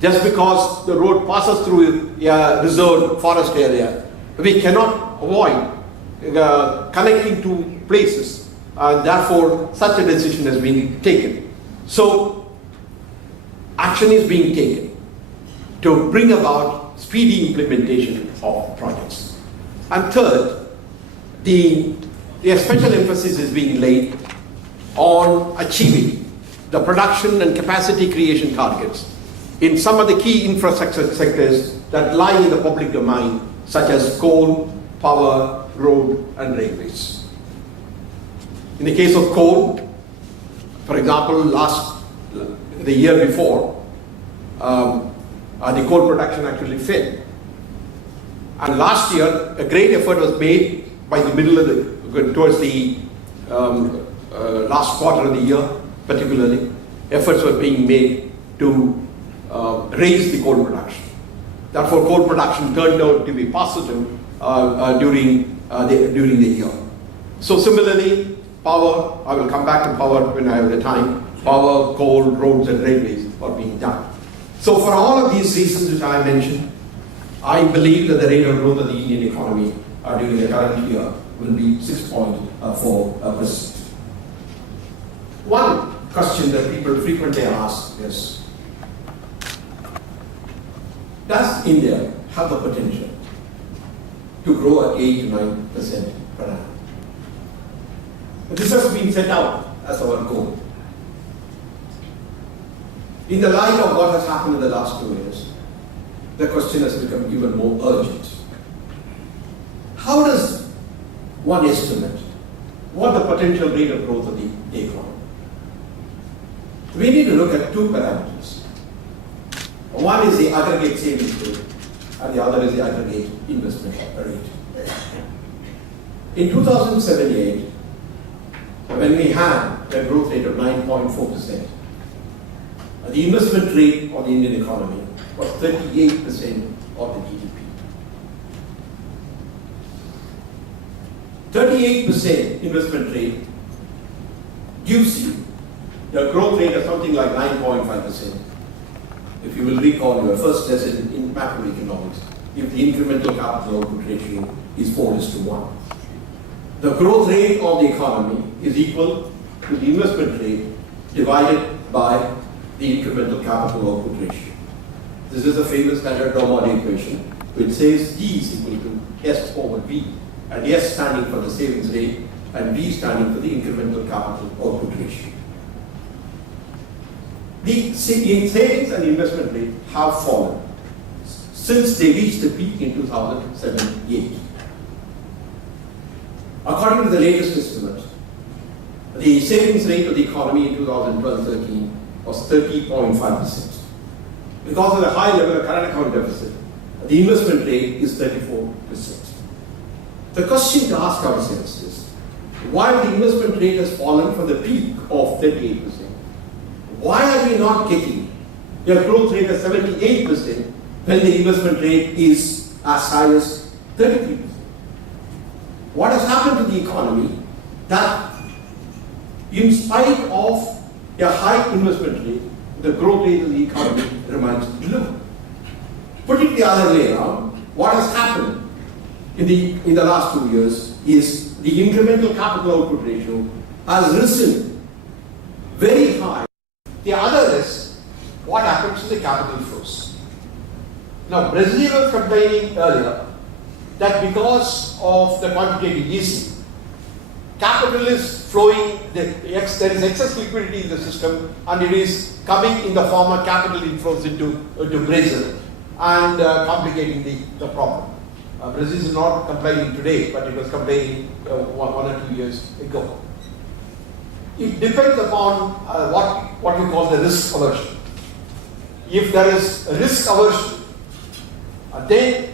Just because the road passes through a reserved forest area, we cannot avoid connecting two places. Therefore, such a decision has been taken. So, action is being taken to bring about speedy implementation of projects. And third, the special emphasis is being laid on achieving the production and capacity creation targets in some of the key infrastructure sectors that lie in the public domain, such as coal, power, road, and railways. In the case of coal, for example, the year before, the coal production actually fell. And last year, a great effort was made by the middle of towards the last quarter of the year, particularly. Efforts were being made to raise the coal production. Therefore, coal production turned out to be positive during the year. So similarly, power, I will come back to power when I have the time. Power, coal, roads and railways are being done. So for all of these reasons which I mentioned, I believe that the rate of growth of the Indian economy during the current year will be 6.4%. One question that people frequently ask is, does India have the potential to grow at 8 to 9% per annum? This has been set out as our goal. In the light of what has happened in the last 2 years, the question has become even more urgent. How does one estimate what the potential rate of growth of the economy? We need to look at two parameters. One is the aggregate savings rate, and the other is the aggregate investment rate. In 2007-8, when we had a growth rate of 9.4%, the investment rate on the Indian economy was 38% of the GDP. 38% investment rate gives you the growth rate of something like 9.5%. If you will recall your first lesson in macroeconomics, if the incremental capital output ratio is 4:1. The growth rate of the economy is equal to the investment rate divided by the incremental capital output ratio. This is a famous standard Domod equation, which says E is equal to S over V, and S standing for the savings rate and V standing for the incremental capital output ratio. The savings and investment rate have fallen since they reached the peak in 2007-8. According to the latest estimate, the savings rate of the economy in 2012-13 was 30.5%. Because of the high level of current account deficit, the investment rate is 34%. The question to ask ourselves is, while the investment rate has fallen from the peak of 38%, why are we not getting a growth rate of 78% when the investment rate is as high as 33%? What has happened to the economy that, in spite of a high investment rate, the growth rate of the economy remains low? Put it the other way around, what has happened in the last 2 years is the incremental capital output ratio has risen very high. The other is what happens to the capital flows. Now, Brazil was complaining earlier that because of the quantitative easing, capital is flowing, there is excess liquidity in the system, and it is coming in the form of capital inflows into Brazil and complicating the problem. Brazil is not complaining today, but it was complaining 1 or 2 years ago. It depends upon what we call the risk aversion. If there is a risk aversion, then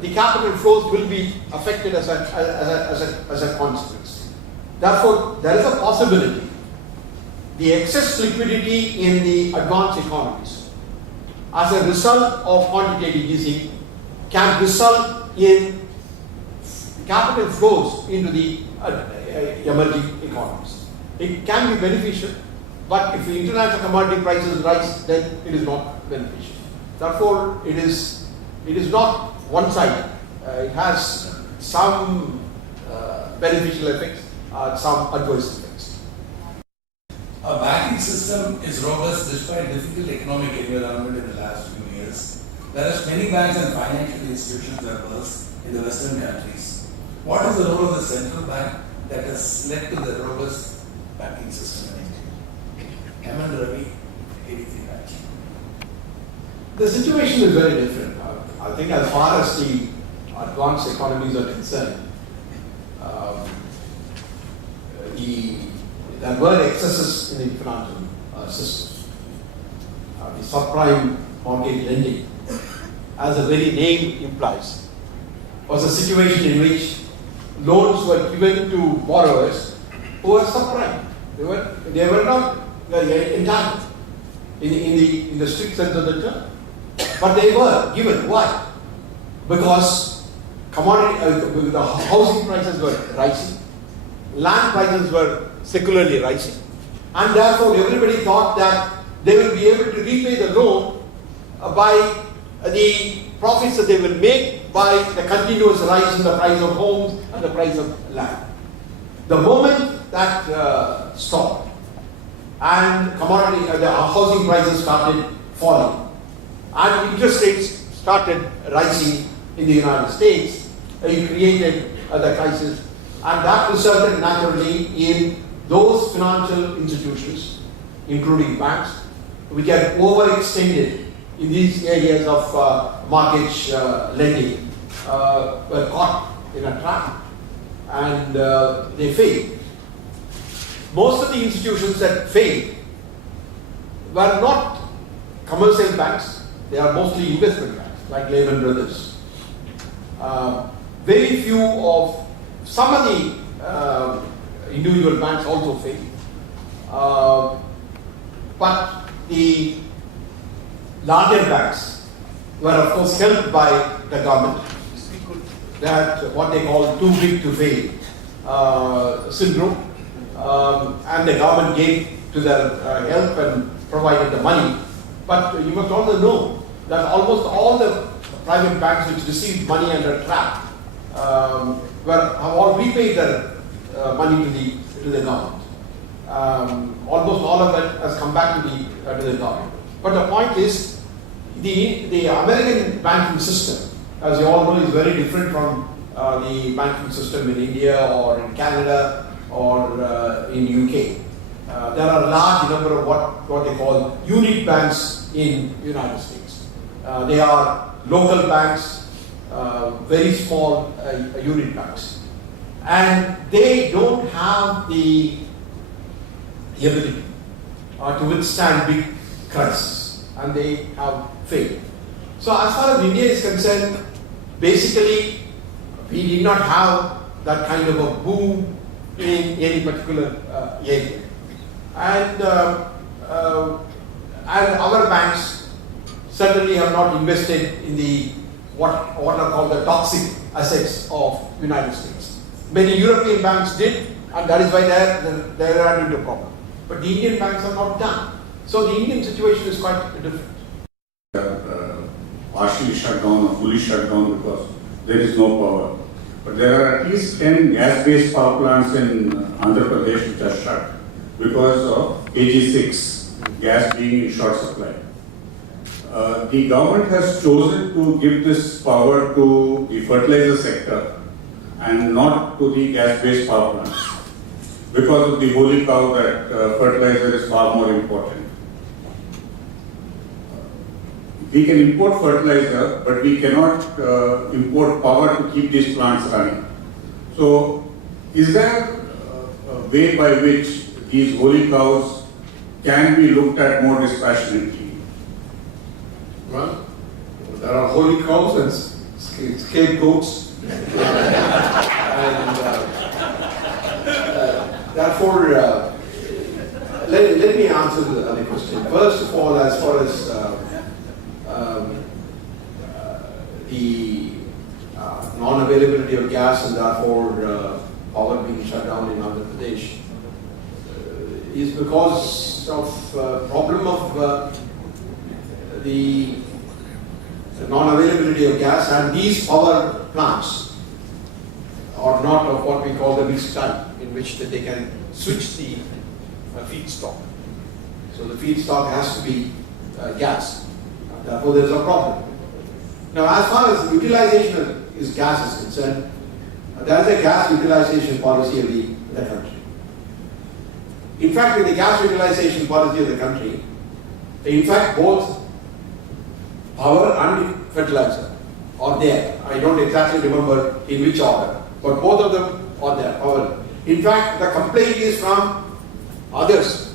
the capital flows will be affected as a consequence. Therefore, there is a possibility the excess liquidity in the advanced economies as a result of quantitative easing can result in capital flows into the emerging economies. It can be beneficial, but if the international commodity prices rise, then it is not beneficial. Therefore, it is not one-sided. It has some beneficial effects, some adverse effects. Our banking system is robust despite difficult economic environment in the last few years. Whereas many banks and financial institutions are burst in the Western countries. What is the role of the central bank that has led to the robust banking system in India? M. Ravi, ABC Bank. The situation is very different. I think as far as the advanced economies are concerned, there were excesses in the financial system. The subprime mortgage lending, as the very name implies, was a situation in which loans were given to borrowers who were subprime. They were not entitled in the strict sense of the term, but they were given. Why? Because the housing prices were rising, land prices were secularly rising, and therefore everybody thought that they will be able to repay the loan by the profits that they will make by the continuous rise in the price of homes and the price of land. The moment that stopped and the housing prices started falling and interest rates started rising in the United States, it created the crisis, and that resulted naturally in those financial institutions, including banks, which had overextended in these areas of mortgage lending, were caught in a trap and they failed. Most of the institutions that failed were not commercial banks, they are mostly investment banks, like Lehman Brothers. Very few of some of the individual banks also failed. But the larger banks were of course helped by the government. That what they call too big to fail syndrome, and the government gave to their help and provided the money. But you must also know that almost all the private banks which received money under trap have all repaid their money to the government. Almost all of that has come back to the government. But the point is, the American banking system, as you all know, is very different from the banking system in India or in Canada or in UK. There are a large number of what they call unit banks in United States. They are local banks, very small unit banks, and they don't have the ability to withstand big crises, and they have failed. So as far as India is concerned, basically we did not have that kind of a boom in any particular area, and our banks certainly have not invested in the what are called the toxic assets of United States. Many European banks did, and that is why they are into problem. But the Indian banks have not done. So the Indian situation is quite different. Partially shut down or fully shut down because there is no power. But there are at least 10 gas-based power plants in Andhra Pradesh which are shut because of KG6 gas being in short supply. The government has chosen to give this power to the fertilizer sector and not to the gas-based power plants because of the holy cow that fertilizer is far more important. We can import fertilizer, but we cannot import power to keep these plants running. So, is there a way by which these holy cows can be looked at more dispassionately? Well, there are holy cows and scapegoats, and therefore, let me answer the question. First of all, as far as the non-availability of gas and therefore power being shut down in Andhra Pradesh is because of problem of the non-availability of gas, and these power plants are not of what we call the mixed type, in which that they can switch the feedstock. So the feedstock has to be gas. Therefore, there is a problem. Now, as far as utilization of gas is concerned, there is a gas utilization policy of the country. In fact, in the gas utilization policy of the country, in fact, both power and fertilizer are there. I don't exactly remember in which order, but both of them are there. Power. In fact, the complaint is from others,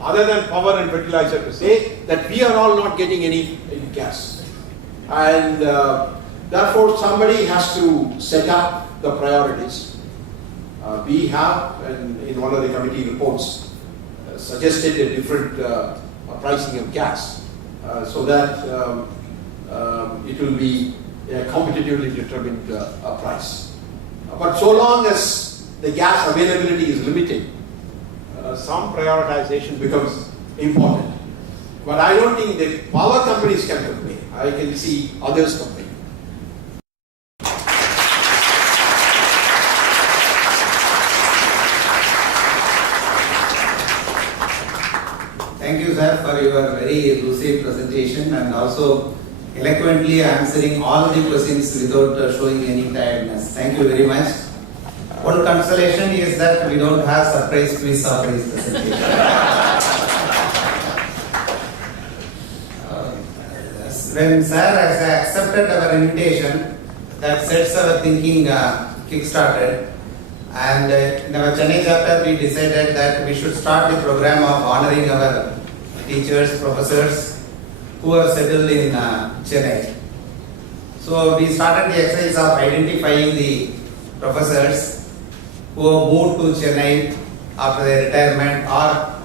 other than power and fertilizer, to say that we are all not getting any gas. And therefore, somebody has to set up the priorities. We have, in one of the committee reports, suggested a different pricing of gas so that it will be a competitively determined price. But so long as the gas availability is limited, some prioritization becomes important. But I don't think the power companies can complain. I can see others complain. Thank you, sir, for your very lucid presentation and also eloquently answering all the questions without showing any tiredness. Thank you very much. One consolation is that we don't have surprise quiz after his presentation. When sir has accepted our invitation, that sets our thinking kick-started. And in our Chennai chapter, we decided that we should start the program of honoring our teachers, professors who have settled in Chennai. So we started the exercise of identifying the professors who have moved to Chennai after their retirement or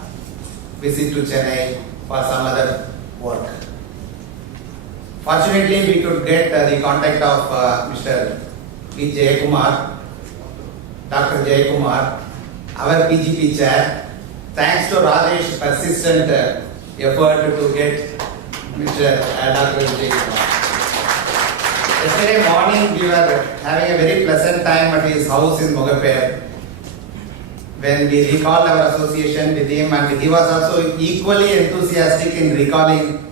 visit to Chennai for some other work. Fortunately, we could get the contact of Mr. P. Jayakumar, Dr. Jayakumar, our PGP chair. Thanks to Radesh's persistent effort to get Mr. Dr. Jayakumar. Yesterday morning, we were having a very pleasant time at his house in Mogappair when we recalled our association with him, and he was also equally enthusiastic in recalling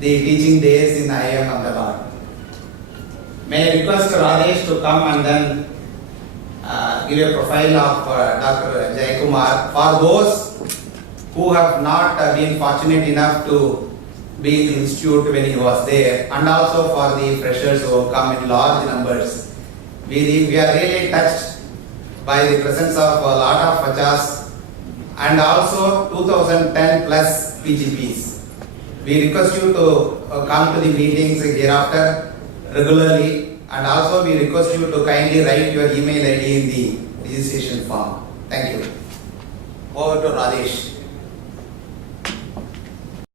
the teaching days in IIM Ahmedabad. May I request Radesh to come and then give a profile of Dr. Jayakumar for those who have not been fortunate enough to be in the institute when he was there, and also for the freshers who have come in large numbers. We are really touched by the presence of a lot of Pachas and also 2010 plus PGPs. We request you to come to the meetings hereafter regularly, and also we request you to kindly write your email ID in the registration form. Thank you. Over to Radesh.